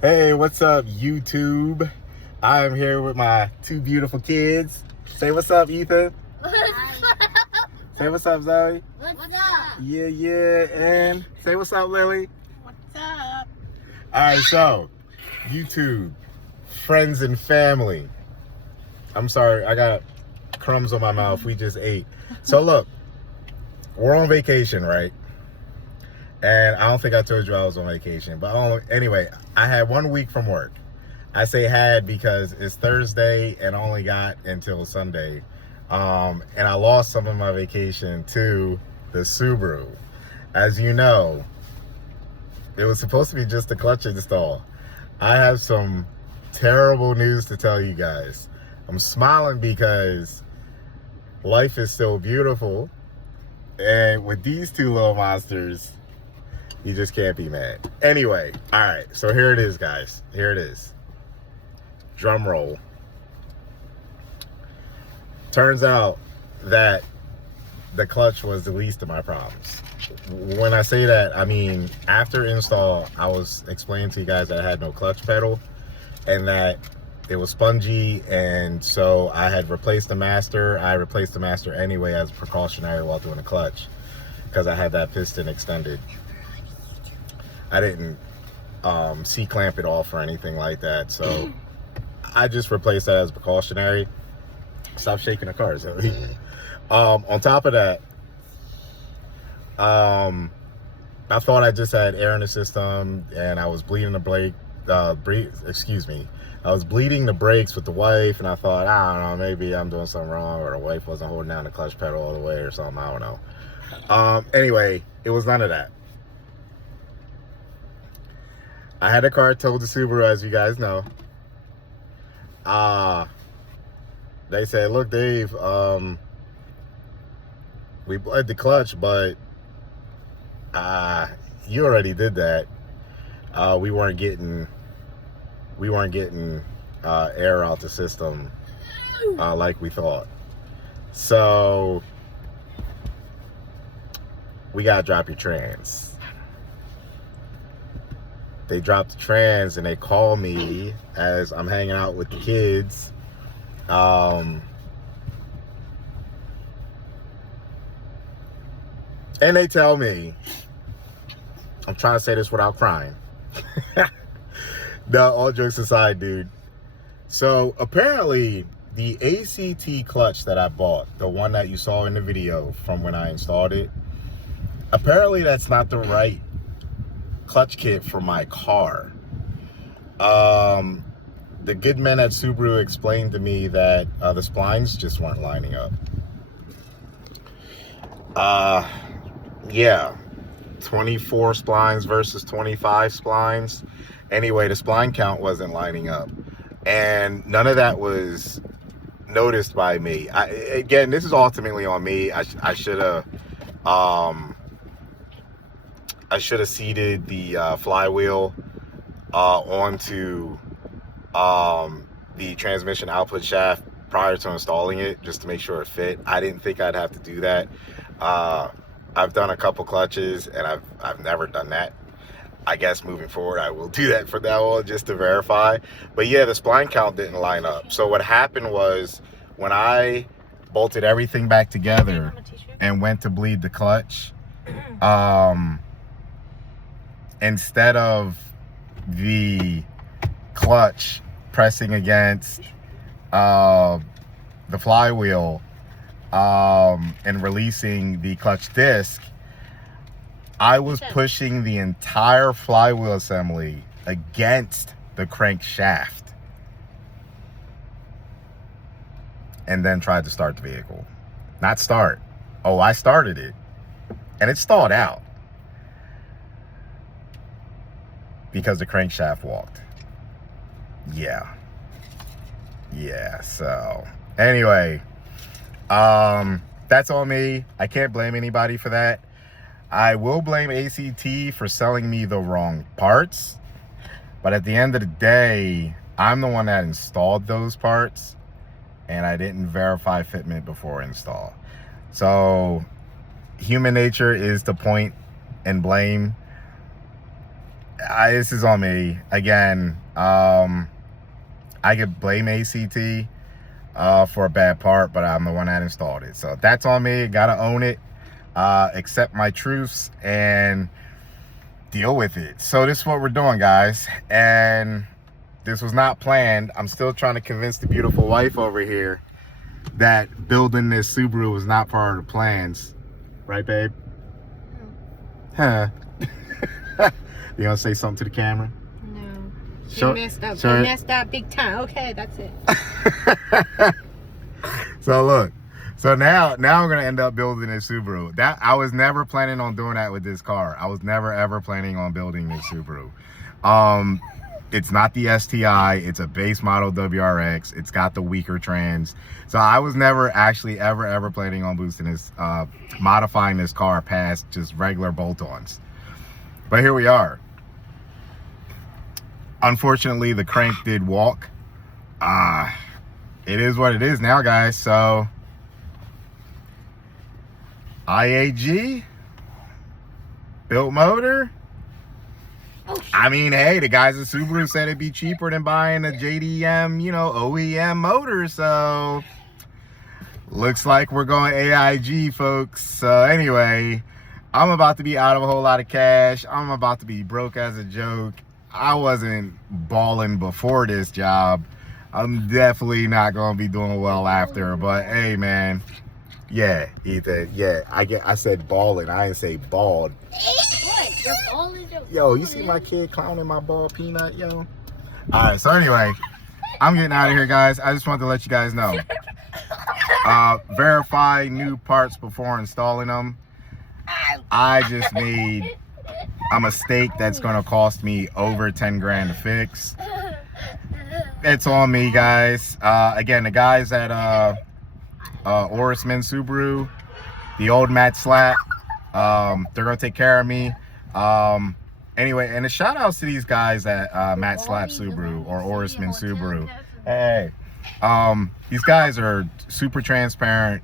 Hey, what's up, YouTube? I'm here with my two beautiful kids. Say what's up, Ethan. Say what's up, Zoe. What's up? Yeah. And say what's up, Lily. What's up? All right, so YouTube, friends and family. I'm sorry, I got crumbs on my mouth. We just ate. So look, we're on vacation, right? And I don't think I told you I was on vacation, but anyway, I had 1 week from work. I say had because it's Thursday and I only got until Sunday. And I lost some of my vacation to the Subaru. As you know, it was supposed to be just a clutch install. I have some terrible news to tell you guys. I'm smiling because life is still beautiful. And with these two little monsters, you just can't be mad. Anyway, all right, so here it is, guys. Here it is. Drum roll. Turns out that the clutch was the least of my problems. When I say that, I mean, after install, I was explaining to you guys that I had no clutch pedal and that it was spongy, and so I had replaced the master. I replaced the master anyway as a precautionary while doing the clutch because I had that piston extended. I didn't C-clamp it off or anything like that, so I just replaced that as precautionary. Stop shaking the car, Zoe. On top of that, I thought I just had air in the system, and I was bleeding the I was bleeding the brakes with the wife, and I thought, I don't know, maybe I'm doing something wrong, or the wife wasn't holding down the clutch pedal all the way or something, I don't know. Anyway, it was none of that. I had a car towed to Subaru, as you guys know. They said, look, Dave, we bled the clutch, but you already did that. We weren't getting air out the system like we thought. So we gotta drop your trans. They dropped the trans and they call me as I'm hanging out with the kids. And they tell me, I'm trying to say this without crying. No, all jokes aside, dude. So apparently the ACT clutch that I bought, the one that you saw in the video from when I installed it, apparently that's not the right clutch kit for my car. The good men at Subaru explained to me that the splines just weren't lining up. Yeah, 24 splines versus 25 splines. Anyway, the spline count wasn't lining up, and none of that was noticed by me. Again, this is ultimately on me. I should have seated the flywheel onto the transmission output shaft prior to installing it, just to make sure it fit. I didn't think I'd have to do that. I've done a couple clutches, and I've never done that. I guess moving forward, I will do that for that one just to verify. But yeah, the spline count didn't line up. So what happened was, when I bolted everything back together and went to bleed the clutch, instead of the clutch pressing against the flywheel and releasing the clutch disc, I was pushing the entire flywheel assembly against the crankshaft and then tried to start the vehicle. Not start. Oh, I started it and it stalled out because the crankshaft walked. Yeah, so anyway, that's on me. I can't blame anybody for that. I will blame ACT for selling me the wrong parts, but at the end of the day, I'm the one that installed those parts, and I didn't verify fitment before install. So human nature is to point and blame. This is on me again. I could blame ACT for a bad part, but I'm the one that installed it, so that's on me. Gotta own it, accept my truths, and deal with it. So this is what we're doing, guys, and this was not planned. I'm still trying to convince the beautiful wife over here that building this Subaru was not part of the plans, right, babe? Huh? You gonna say something to the camera? No. Sure, You messed up. sure. You messed up big time. Okay, that's it. So look, so now I'm gonna end up building this Subaru. That I was never planning on doing that with this car. I was never ever planning on building this Subaru. It's not the STI, it's a base model WRX. It's got the weaker trans. So I was never actually ever planning on boosting this, modifying this car past just regular bolt-ons. But here we are. Unfortunately, the crank did walk. It is what it is now, guys. So IAG built motor. I mean, hey, the guys at Subaru said it'd be cheaper than buying a JDM, you know, OEM motor. So looks like we're going AIG, folks. So anyway, I'm about to be out of a whole lot of cash. I'm about to be broke as a joke. I wasn't balling before this job. I'm definitely not going to be doing well after. But hey, man, yeah, Ethan, yeah, I said balling. I didn't say bald. What? Your ball is your Yo, you see my kid clowning my bald peanut, yo? All right, so anyway, I'm getting out of here, guys. I just wanted to let you guys know. Verify new parts before installing them. I just made a mistake that's going to cost me over 10 grand to fix. It's on me, guys. Again, the guys at Orisman Subaru, the old Matt Slap, they're going to take care of me. Anyway, and a shout outs to these guys at Matt Slap Subaru or Orisman Subaru. Hey, these guys are super transparent,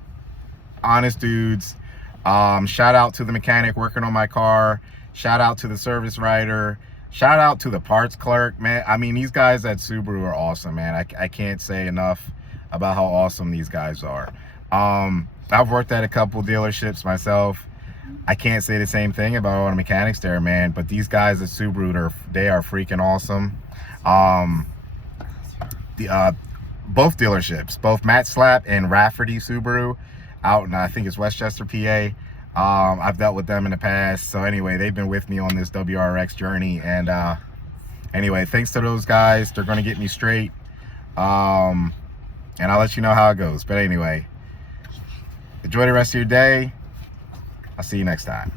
honest dudes. Shout out to the mechanic working on my car. Shout out to the service writer. Shout out to the parts clerk, man. I mean, these guys at Subaru are awesome, man. I can't say enough about how awesome these guys are. I've worked at a couple dealerships myself. I can't say the same thing about all the mechanics there, man, but these guys at Subaru, they are freaking awesome. Both dealerships, both Matt Slap and Rafferty Subaru out in, I think it's Westchester, PA. I've dealt with them in the past. So anyway, they've been with me on this WRX journey. And anyway, thanks to those guys. They're going to get me straight. And I'll let you know how it goes. But anyway, enjoy the rest of your day. I'll see you next time.